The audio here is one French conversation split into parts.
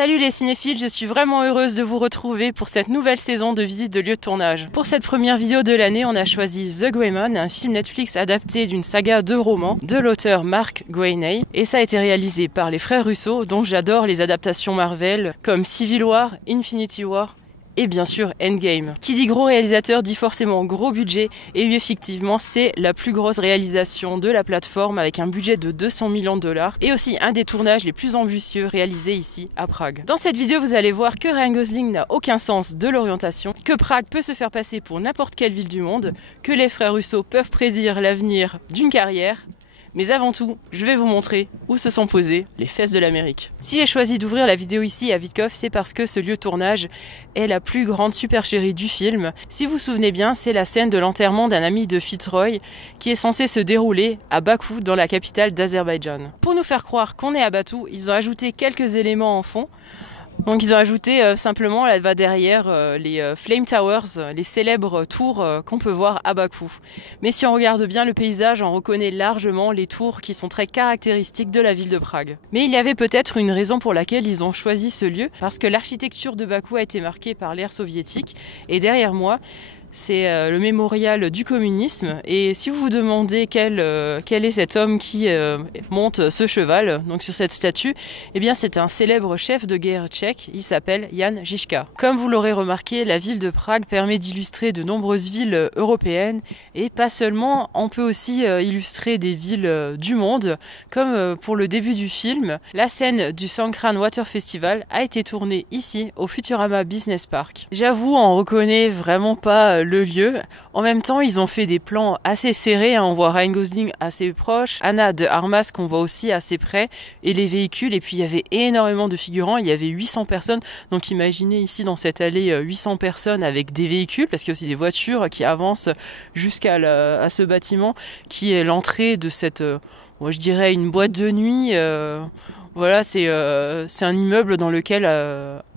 Salut les cinéphiles, je suis vraiment heureuse de vous retrouver pour cette nouvelle saison de visite de lieux de tournage. Pour cette première vidéo de l'année, on a choisi The Grey Man, un film Netflix adapté d'une saga de romans de l'auteur Mark Greaney. Et ça a été réalisé par les frères Russo, dont j'adore les adaptations Marvel comme Civil War, Infinity War et bien sûr Endgame. Qui dit gros réalisateur dit forcément gros budget, et oui, effectivement c'est la plus grosse réalisation de la plateforme avec un budget de 200 millions de dollars et aussi un des tournages les plus ambitieux réalisés ici à Prague. Dans cette vidéo vous allez voir que Ryan Gosling n'a aucun sens de l'orientation, que Prague peut se faire passer pour n'importe quelle ville du monde, que les frères Russo peuvent prédire l'avenir d'une carrière. Mais avant tout, je vais vous montrer où se sont posées les fesses de l'Amérique. Si j'ai choisi d'ouvrir la vidéo ici à Vitkov, c'est parce que ce lieu de tournage est la plus grande supercherie du film. Si vous vous souvenez bien, c'est la scène de l'enterrement d'un ami de Fitzroy qui est censé se dérouler à Bakou, dans la capitale d'Azerbaïdjan. Pour nous faire croire qu'on est à Bakou, ils ont ajouté quelques éléments en fond. Donc ils ont ajouté simplement là-bas derrière les Flame Towers, les célèbres tours qu'on peut voir à Bakou. Mais si on regarde bien le paysage, on reconnaît largement les tours qui sont très caractéristiques de la ville de Prague. Mais il y avait peut-être une raison pour laquelle ils ont choisi ce lieu, parce que l'architecture de Bakou a été marquée par l'ère soviétique. Et derrière moi, c'est le mémorial du communisme. Et si vous vous demandez quel est cet homme qui monte ce cheval, donc sur cette statue, eh bien c'est un célèbre chef de guerre tchèque, il s'appelle Jan Žižka. Comme vous l'aurez remarqué, la ville de Prague permet d'illustrer de nombreuses villes européennes, et pas seulement, on peut aussi illustrer des villes du monde, comme pour le début du film. La scène du Songkran Water Festival a été tournée ici, au Futurama Business Park. J'avoue, on reconnaît vraiment pas le lieu. En même temps, ils ont fait des plans assez serrés, on voit Ryan Gosling assez proche, Anna de Armas qu'on voit aussi assez près, et les véhicules, et puis il y avait énormément de figurants, il y avait 800 personnes, donc imaginez ici dans cette allée 800 personnes avec des véhicules, parce qu'il y a aussi des voitures qui avancent jusqu'à ce bâtiment qui est l'entrée de cette, moi je dirais une boîte de nuit. Voilà, c'est un immeuble dans lequel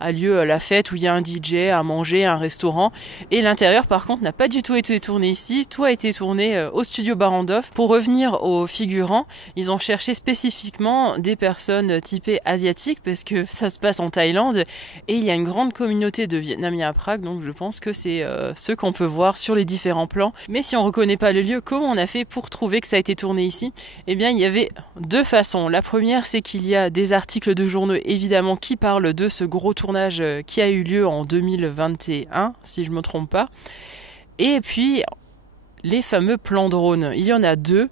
a lieu la fête, où il y a un DJ, à manger, un restaurant. Et l'intérieur, par contre, n'a pas du tout été tourné ici. Tout a été tourné au studio Barrandov. Pour revenir aux figurants, ils ont cherché spécifiquement des personnes typées asiatiques, parce que ça se passe en Thaïlande. Et il y a une grande communauté de Vietnamiens à Prague, donc je pense que c'est ceux qu'on peut voir sur les différents plans. Mais si on ne reconnaît pas le lieu, comment on a fait pour trouver que ça a été tourné ici? Eh bien, il y avait deux façons. La première, c'est qu'il y a des articles de journaux évidemment qui parlent de ce gros tournage qui a eu lieu en 2021, si je ne me trompe pas. Et puis les fameux plans drone, il y en a deux,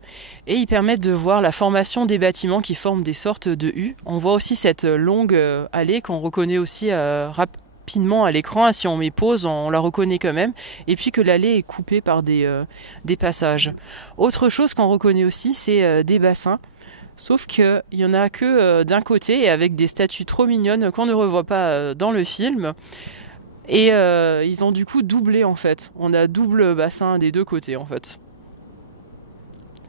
et ils permettent de voir la formation des bâtiments qui forment des sortes de U. On voit aussi cette longue allée qu'on reconnaît aussi rapidement à l'écran. Si on met pause, on la reconnaît quand même, et puis que l'allée est coupée par des passages. Autre chose qu'on reconnaît aussi, c'est des bassins. Sauf qu'il n'y en a que d'un côté, et avec des statues trop mignonnes qu'on ne revoit pas dans le film. Et ils ont du coup doublé en fait. On a double bassin des deux côtés en fait.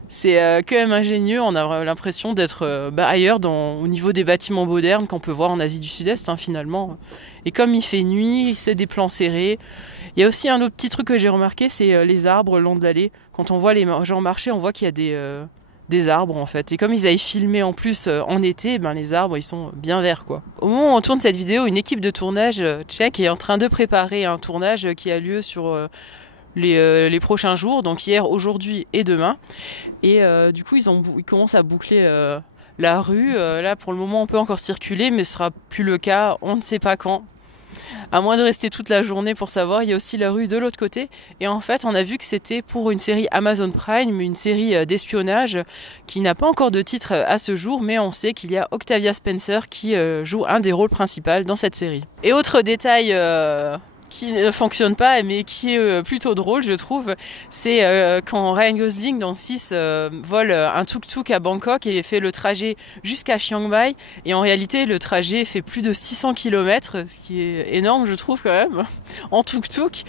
C'est quand même ingénieux, on a l'impression d'être ailleurs au niveau des bâtiments modernes qu'on peut voir en Asie du Sud-Est finalement. Et comme il fait nuit, c'est des plans serrés. Il y a aussi un autre petit truc que j'ai remarqué, c'est les arbres le long de l'allée. Quand on voit les gens marcher, on voit qu'il y a des arbres en fait, et comme ils avaient filmé en plus en été, ben les arbres ils sont bien verts quoi. Au moment où on tourne cette vidéo, une équipe de tournage tchèque est en train de préparer un tournage qui a lieu sur les prochains jours, donc hier, aujourd'hui et demain, et du coup ils commencent à boucler la rue. Là pour le moment on peut encore circuler, mais ce sera plus le cas, on ne sait pas quand. À moins de rester toute la journée pour savoir. Il y a aussi la rue de l'autre côté. Et en fait, on a vu que c'était pour une série Amazon Prime, une série d'espionnage qui n'a pas encore de titre à ce jour, mais on sait qu'il y a Octavia Spencer qui joue un des rôles principaux dans cette série. Et autre détail qui ne fonctionne pas, mais qui est plutôt drôle, je trouve, c'est quand Ryan Gosling dans 6 vole un tuk-tuk à Bangkok et fait le trajet jusqu'à Chiang Mai, et en réalité le trajet fait plus de 600 km, ce qui est énorme je trouve quand même, en tuk-tuk,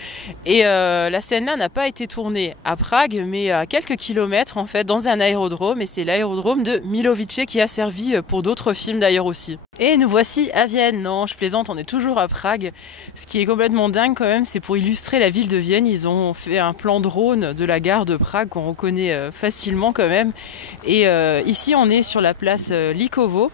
et la scène-là n'a pas été tournée à Prague, mais à quelques kilomètres en fait, dans un aérodrome, et c'est l'aérodrome de Milovice qui a servi pour d'autres films d'ailleurs aussi. Et nous voici à Vienne. Non, je plaisante, on est toujours à Prague. Ce qui est complètement dingue quand même, c'est pour illustrer la ville de Vienne, ils ont fait un plan drone de la gare de Prague qu'on reconnaît facilement quand même. Et ici, on est sur la place Likovo.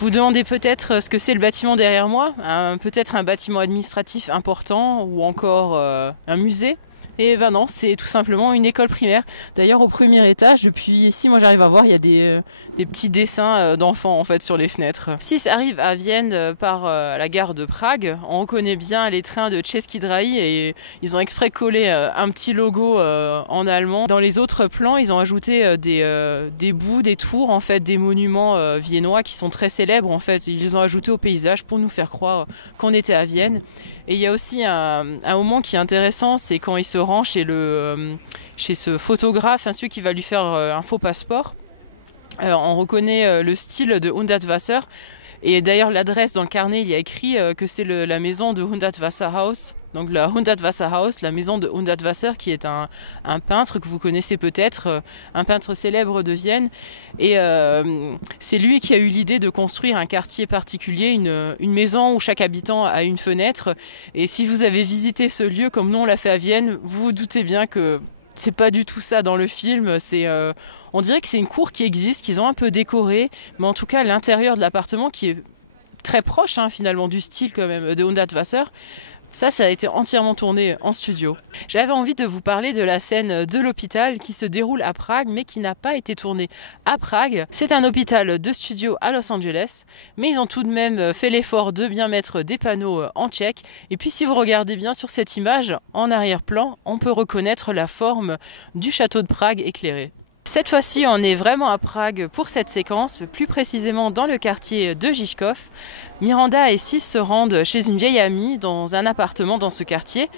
Vous demandez peut-être ce que c'est le bâtiment derrière moi, peut-être un bâtiment administratif important ou encore un musée. Et ben non, c'est tout simplement une école primaire. D'ailleurs, au premier étage, depuis ici, moi j'arrive à voir, il y a des petits dessins d'enfants en fait sur les fenêtres. Si ça arrive à Vienne par la gare de Prague, on reconnaît bien les trains de Český dráhy et ils ont exprès collé un petit logo en allemand. Dans les autres plans, ils ont ajouté des bouts, des tours, en fait, des monuments viennois qui sont très célèbres en fait. Ils les ont ajoutés au paysage pour nous faire croire qu'on était à Vienne. Et il y a aussi un moment qui est intéressant, c'est quand il se rend chez ce photographe, celui qui va lui faire un faux passeport. On reconnaît le style de Hundertwasser. Et d'ailleurs, l'adresse dans le carnet, il y a écrit que c'est la maison de Hundertwasserhaus. Donc la Hundertwasserhaus, la maison de Hundertwasser, qui est un peintre que vous connaissez peut-être, un peintre célèbre de Vienne. Et c'est lui qui a eu l'idée de construire un quartier particulier, une maison où chaque habitant a une fenêtre. Et si vous avez visité ce lieu comme nous on l'a fait à Vienne, vous vous doutez bien que c'est pas du tout ça dans le film. On dirait que c'est une cour qui existe, qu'ils ont un peu décoré, mais en tout cas l'intérieur de l'appartement qui est très proche finalement du style quand même de Hundertwasser. Ça a été entièrement tourné en studio. J'avais envie de vous parler de la scène de l'hôpital qui se déroule à Prague, mais qui n'a pas été tournée à Prague. C'est un hôpital de studio à Los Angeles, mais ils ont tout de même fait l'effort de bien mettre des panneaux en tchèque. Et puis si vous regardez bien sur cette image, en arrière-plan, on peut reconnaître la forme du château de Prague éclairé. Cette fois-ci, on est vraiment à Prague pour cette séquence, plus précisément dans le quartier de Žižkov. Miranda et Sis se rendent chez une vieille amie dans un appartement dans ce quartier.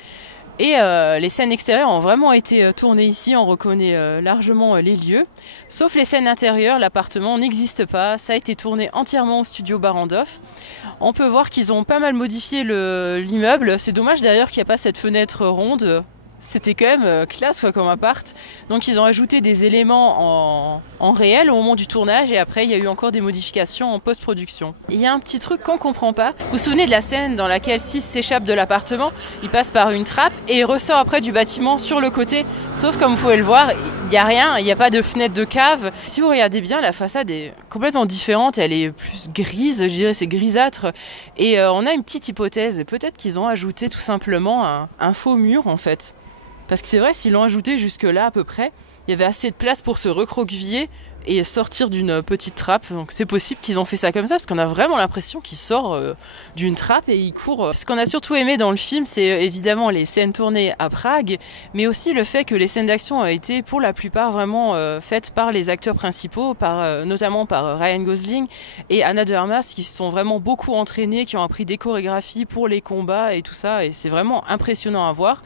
Et les scènes extérieures ont vraiment été tournées ici, on reconnaît largement les lieux. Sauf les scènes intérieures, l'appartement n'existe pas, ça a été tourné entièrement au studio Barrandov. On peut voir qu'ils ont pas mal modifié l'immeuble, c'est dommage d'ailleurs qu'il n'y a pas cette fenêtre ronde. C'était quand même classe comme appart. Donc ils ont ajouté des éléments en réel au moment du tournage et après il y a eu encore des modifications en post-production. Il y a un petit truc qu'on comprend pas. Vous vous souvenez de la scène dans laquelle Sis s'échappe de l'appartement? Il passe par une trappe et il ressort après du bâtiment sur le côté. Sauf comme vous pouvez le voir, il n'y a rien, il n'y a pas de fenêtre de cave. Si vous regardez bien, la façade est complètement différente. Elle est plus grise, je dirais, c'est grisâtre. Et on a une petite hypothèse. Peut-être qu'ils ont ajouté tout simplement un faux mur en fait. Parce que c'est vrai, s'ils l'ont ajouté jusque-là à peu près, il y avait assez de place pour se recroqueviller et sortir d'une petite trappe. Donc c'est possible qu'ils ont fait ça comme ça, parce qu'on a vraiment l'impression qu'il sort d'une trappe et il court. Ce qu'on a surtout aimé dans le film, c'est évidemment les scènes tournées à Prague, mais aussi le fait que les scènes d'action ont été pour la plupart vraiment faites par les acteurs principaux, notamment par Ryan Gosling et Ana de Armas, qui se sont vraiment beaucoup entraînés, qui ont appris des chorégraphies pour les combats et tout ça, et c'est vraiment impressionnant à voir.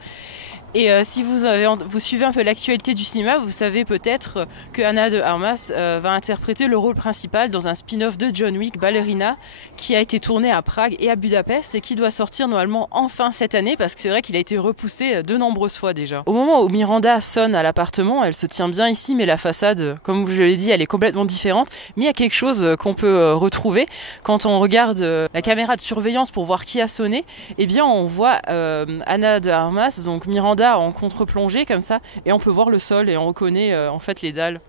Et si vous suivez un peu l'actualité du cinéma, vous savez peut-être que Ana de Armas va interpréter le rôle principal dans un spin-off de John Wick, Ballerina, qui a été tourné à Prague et à Budapest et qui doit sortir normalement enfin cette année, parce que c'est vrai qu'il a été repoussé de nombreuses fois déjà. Au moment où Miranda sonne à l'appartement, elle se tient bien ici, mais la façade, comme je l'ai dit, elle est complètement différente. Mais il y a quelque chose qu'on peut retrouver quand on regarde la caméra de surveillance pour voir qui a sonné. Eh bien, on voit Ana de Armas, donc Miranda, en contre-plongée comme ça, et on peut voir le sol et on reconnaît en fait les dalles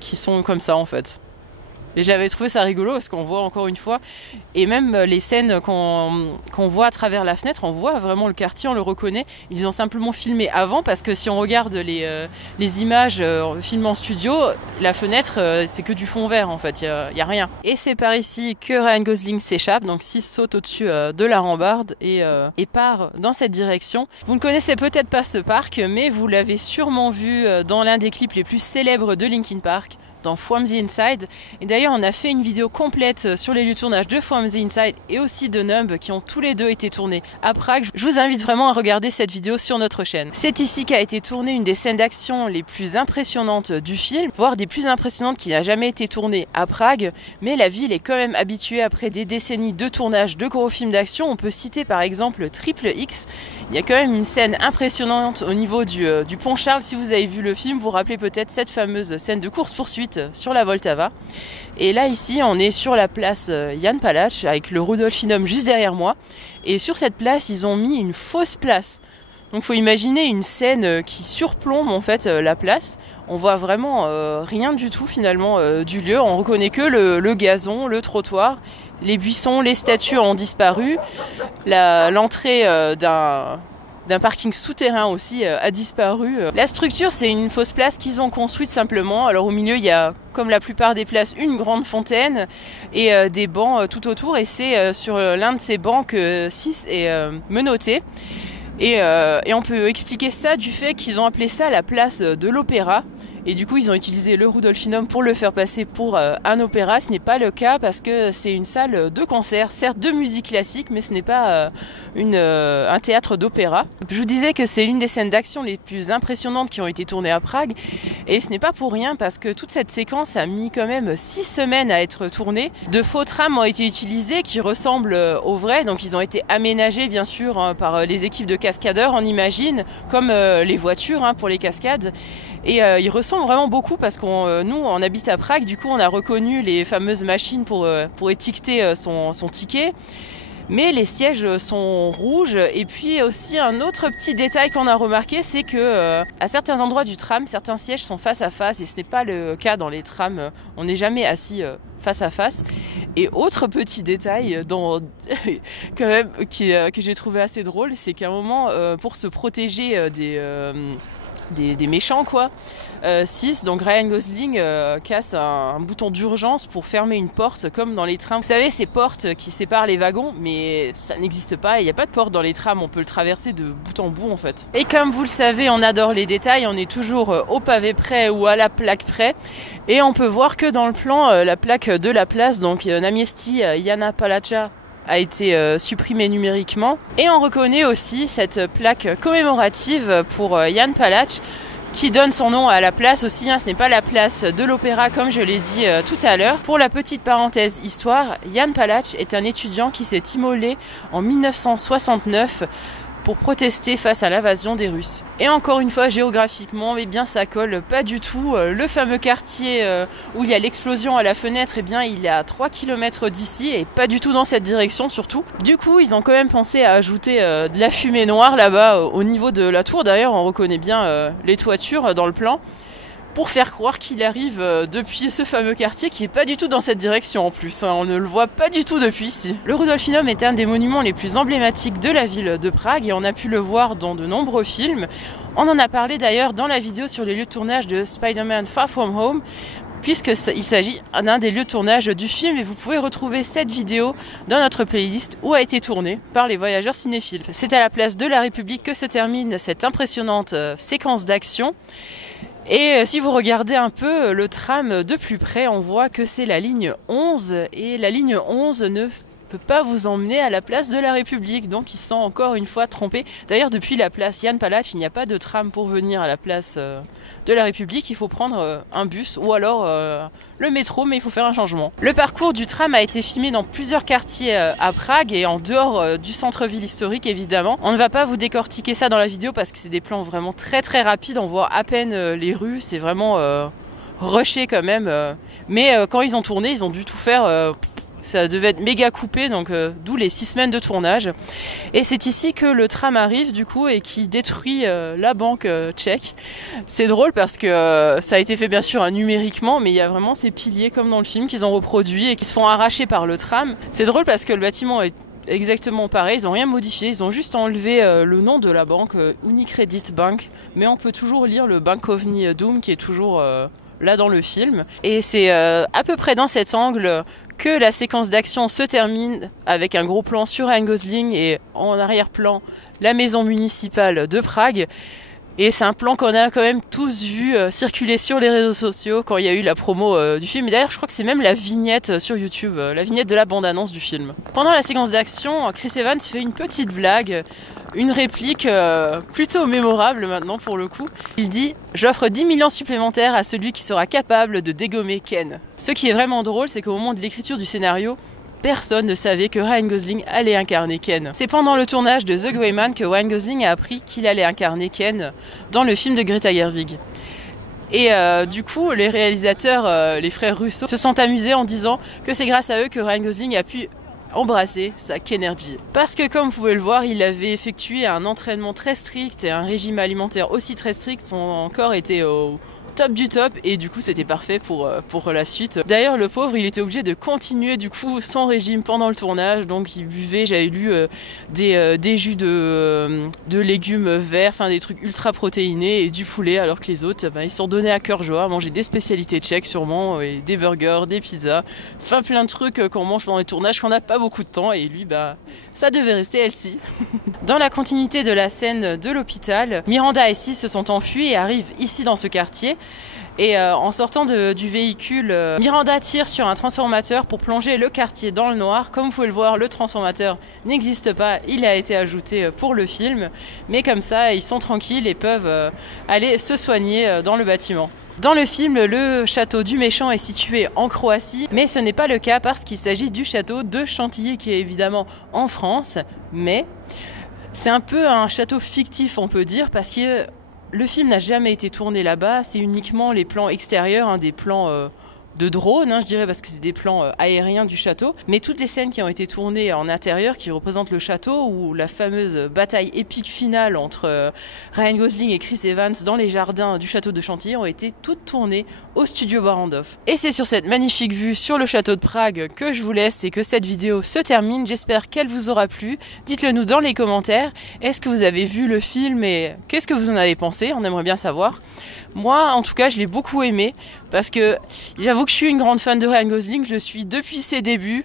qui sont comme ça en fait. Et j'avais trouvé ça rigolo parce qu'on voit encore une fois, et même les scènes qu'on voit à travers la fenêtre, on voit vraiment le quartier, on le reconnaît. Ils ont simplement filmé avant, parce que si on regarde les images filmées en studio, la fenêtre c'est que du fond vert en fait, il y a rien. Et c'est par ici que Ryan Gosling s'échappe, donc Sis saute au-dessus de la rambarde et part dans cette direction. Vous ne connaissez peut-être pas ce parc, mais vous l'avez sûrement vu dans l'un des clips les plus célèbres de Linkin Park, dans From the Inside. Et d'ailleurs, on a fait une vidéo complète sur les lieux de tournage de From the Inside et aussi de Numb, qui ont tous les deux été tournés à Prague. Je vous invite vraiment à regarder cette vidéo sur notre chaîne. C'est ici qu'a été tournée une des scènes d'action les plus impressionnantes du film, voire des plus impressionnantes qui n'a jamais été tournée à Prague, mais la ville est quand même habituée après des décennies de tournage de gros films d'action. On peut citer par exemple Triple X. Il y a quand même une scène impressionnante au niveau du pont Charles. Si vous avez vu le film, vous vous rappelez peut-être cette fameuse scène de course-poursuite sur la Vltava. Et là ici on est sur la place Jan Palach avec le Rudolfinum juste derrière moi, et sur cette place ils ont mis une fausse place. Donc faut imaginer une scène qui surplombe en fait la place. On voit vraiment rien du tout finalement du lieu. On reconnaît que le gazon, le trottoir, les buissons, les statues ont disparu. L'entrée d'un parking souterrain aussi a disparu. La structure, c'est une fausse place qu'ils ont construite simplement. Alors au milieu, il y a, comme la plupart des places, une grande fontaine et des bancs tout autour. Et c'est sur l'un de ces bancs que Sis est menotté. Et on peut expliquer ça du fait qu'ils ont appelé ça la place de l'opéra. Et du coup, ils ont utilisé le Rudolfinum pour le faire passer pour un opéra. Ce n'est pas le cas parce que c'est une salle de concert, certes de musique classique, mais ce n'est pas un théâtre d'opéra. Je vous disais que c'est l'une des scènes d'action les plus impressionnantes qui ont été tournées à Prague. Et ce n'est pas pour rien parce que toute cette séquence a mis quand même 6 semaines à être tournée. De faux trams ont été utilisés qui ressemblent aux vrais. Donc ils ont été aménagés bien sûr par les équipes de cascadeurs, on imagine, comme les voitures pour les cascades. Et ils ressemblent vraiment beaucoup parce nous on habite à Prague, du coup on a reconnu les fameuses machines pour étiqueter son ticket. Mais les sièges sont rouges. Et puis aussi un autre petit détail qu'on a remarqué, c'est que à certains endroits du tram, certains sièges sont face à face et ce n'est pas le cas dans les trams. On n'est jamais assis face à face. Et autre petit détail quand même, que j'ai trouvé assez drôle, c'est qu'à un moment, pour se protéger des méchants quoi, Sis, donc Ryan Gosling casse un bouton d'urgence pour fermer une porte comme dans les trams. Vous savez, ces portes qui séparent les wagons, mais ça n'existe pas, il n'y a pas de porte dans les trams, on peut le traverser de bout en bout en fait. Et comme vous le savez, on adore les détails, on est toujours au pavé près ou à la plaque près. Et on peut voir que dans le plan, la plaque de la place, donc Namiesti Jana Palacha, a été supprimée numériquement. Et on reconnaît aussi cette plaque commémorative pour Jan Palach, qui donne son nom à la place aussi, ce n'est pas la place de l'opéra comme je l'ai dit tout à l'heure. Pour la petite parenthèse histoire, Jan Palach est un étudiant qui s'est immolé en 1969 pour protester face à l'invasion des Russes. Et encore une fois, géographiquement, eh bien, ça colle pas du tout. Le fameux quartier où il y a l'explosion à la fenêtre, eh bien, il est à 3 km d'ici et pas du tout dans cette direction surtout. Du coup, ils ont quand même pensé à ajouter de la fumée noire là-bas au niveau de la tour. D'ailleurs, on reconnaît bien les toitures dans le plan, pour faire croire qu'il arrive depuis ce fameux quartier qui est pas du tout dans cette direction en plus, on ne le voit pas du tout depuis ici. Le Rudolfinum est un des monuments les plus emblématiques de la ville de Prague et on a pu le voir dans de nombreux films. On en a parlé d'ailleurs dans la vidéo sur les lieux de tournage de Spider-Man Far From Home, puisqu'il s'agit d'un des lieux de tournage du film et vous pouvez retrouver cette vidéo dans notre playlist où a été tournée par les voyageurs cinéphiles. C'est à la place de la République que se termine cette impressionnante séquence d'action. Et si vous regardez un peu le tram de plus près, on voit que c'est la ligne 11 et la ligne 11 ne peut pas vous emmener à la place de la République, donc ils sont encore une fois trompés. D'ailleurs, depuis la place Jan Palach, il n'y a pas de tram pour venir à la place de la République, il faut prendre un bus ou alors le métro, mais il faut faire un changement. Le parcours du tram a été filmé dans plusieurs quartiers à Prague et en dehors du centre-ville historique évidemment. On ne va pas vous décortiquer ça dans la vidéo parce que c'est des plans vraiment très très rapides, on voit à peine les rues, c'est vraiment rushé quand même. Mais quand ils ont tourné, ils ont dû tout faire... ça devait être méga coupé, donc d'où les 6 semaines de tournage. Et c'est ici que le tram arrive du coup et qui détruit la banque tchèque. C'est drôle parce que ça a été fait bien sûr numériquement, mais il y a vraiment ces piliers comme dans le film qu'ils ont reproduits et qui se font arracher par le tram. C'est drôle parce que le bâtiment est exactement pareil, ils n'ont rien modifié, ils ont juste enlevé le nom de la banque, Unicredit Bank, mais on peut toujours lire le Bankovni Dum qui est toujours là dans le film. Et c'est à peu près dans cet angle que la séquence d'action se termine avec un gros plan sur Ryan Gosling et en arrière-plan la maison municipale de Prague. Et c'est un plan qu'on a quand même tous vu circuler sur les réseaux sociaux quand il y a eu la promo du film. Et d'ailleurs, je crois que c'est même la vignette sur YouTube, la vignette de la bande-annonce du film. Pendant la séquence d'action, Chris Evans fait une petite blague, une réplique plutôt mémorable maintenant pour le coup. Il dit « J'offre 10 millions supplémentaires à celui qui sera capable de dégommer Ken ». Ce qui est vraiment drôle, c'est qu'au moment de l'écriture du scénario, personne ne savait que Ryan Gosling allait incarner Ken. C'est pendant le tournage de The Gray Man que Ryan Gosling a appris qu'il allait incarner Ken dans le film de Greta Gerwig. Et du coup, les réalisateurs, les frères Russo, se sont amusés en disant que c'est grâce à eux que Ryan Gosling a pu embrasser sa Kenergy. Parce que comme vous pouvez le voir, il avait effectué un entraînement très strict et un régime alimentaire aussi très strict, son corps était au top du top et du coup c'était parfait pour la suite. D'ailleurs le pauvre il était obligé de continuer du coup son régime pendant le tournage, donc il buvait, j'avais lu des jus de légumes verts, enfin des trucs ultra protéinés et du poulet, alors que les autres ils s'en donnaient à cœur joie à manger des spécialités tchèques sûrement, et des burgers, des pizzas, enfin plein de trucs qu'on mange pendant les tournages, qu'on n'a pas beaucoup de temps, et lui ça devait rester healthy. Dans la continuité de la scène de l'hôpital, Miranda et Sis se sont enfuis et arrivent ici dans ce quartier. Et en sortant du véhicule, Miranda tire sur un transformateur pour plonger le quartier dans le noir. Comme vous pouvez le voir, le transformateur n'existe pas, il a été ajouté pour le film. Mais comme ça, ils sont tranquilles et peuvent aller se soigner dans le bâtiment. Dans le film, le château du méchant est situé en Croatie, mais ce n'est pas le cas parce qu'il s'agit du château de Chantilly qui est évidemment en France, mais c'est un peu un château fictif on peut dire, parce que le film n'a jamais été tourné là-bas, c'est uniquement les plans extérieurs, des plans de drone, je dirais, parce que c'est des plans aériens du château. Mais toutes les scènes qui ont été tournées en intérieur, qui représentent le château, ou la fameuse bataille épique finale entre Ryan Gosling et Chris Evans dans les jardins du château de Chantilly, ont été toutes tournées au studio Barrandov. Et c'est sur cette magnifique vue sur le château de Prague que je vous laisse et que cette vidéo se termine. J'espère qu'elle vous aura plu. Dites-le nous dans les commentaires. Est-ce que vous avez vu le film et qu'est-ce que vous en avez pensé? On aimerait bien savoir. Moi, en tout cas, je l'ai beaucoup aimé parce que j'avoue que je suis une grande fan de Ryan Gosling. Je le suis depuis ses débuts.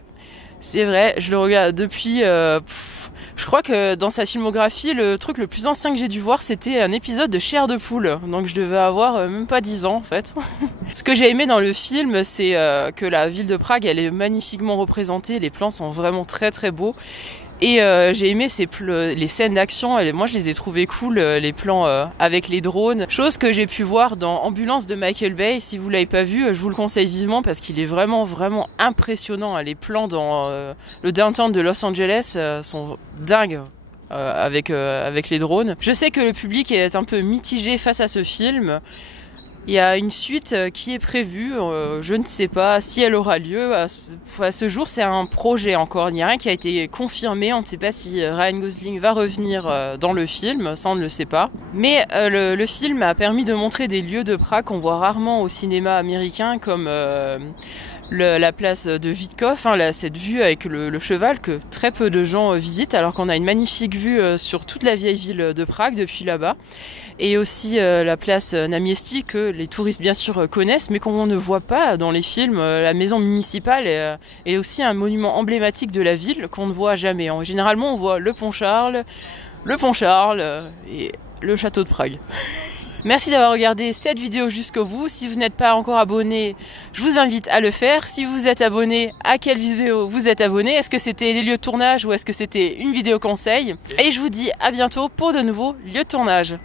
C'est vrai, je le regarde depuis... je crois que dans sa filmographie, le truc le plus ancien que j'ai dû voir, c'était un épisode de Chair de poule. Donc je devais avoir même pas 10 ans en fait. Ce que j'ai aimé dans le film, c'est que la ville de Prague, elle est magnifiquement représentée. Les plans sont vraiment très très beaux. Et j'ai aimé les scènes d'action, moi je les ai trouvées cool, les plans avec les drones, chose que j'ai pu voir dans Ambulance de Michael Bay. Si vous l'avez pas vu, je vous le conseille vivement parce qu'il est vraiment vraiment impressionnant. Les plans dans le downtown de Los Angeles sont dingues. Avec les drones. Je sais que le public est un peu mitigé face à ce film. Il y a une suite qui est prévue, je ne sais pas si elle aura lieu. À ce jour, c'est un projet encore, il n'y a rien qui a été confirmé. On ne sait pas si Ryan Gosling va revenir dans le film, ça on ne le sait pas. Mais le film a permis de montrer des lieux de Prague qu'on voit rarement au cinéma américain, comme la place de Witkov, cette vue avec le cheval que très peu de gens visitent, alors qu'on a une magnifique vue sur toute la vieille ville de Prague depuis là-bas. Et aussi la place Namiesti que les touristes bien sûr connaissent, mais qu'on ne voit pas dans les films. La maison municipale est aussi un monument emblématique de la ville qu'on ne voit jamais. Généralement on voit le pont Charles et le château de Prague. Merci d'avoir regardé cette vidéo jusqu'au bout. Si vous n'êtes pas encore abonné, je vous invite à le faire. Si vous êtes abonné, à quelle vidéo vous êtes abonné? Est-ce que c'était les lieux de tournage ou est-ce que c'était une vidéo conseil? Et je vous dis à bientôt pour de nouveaux lieux de tournage.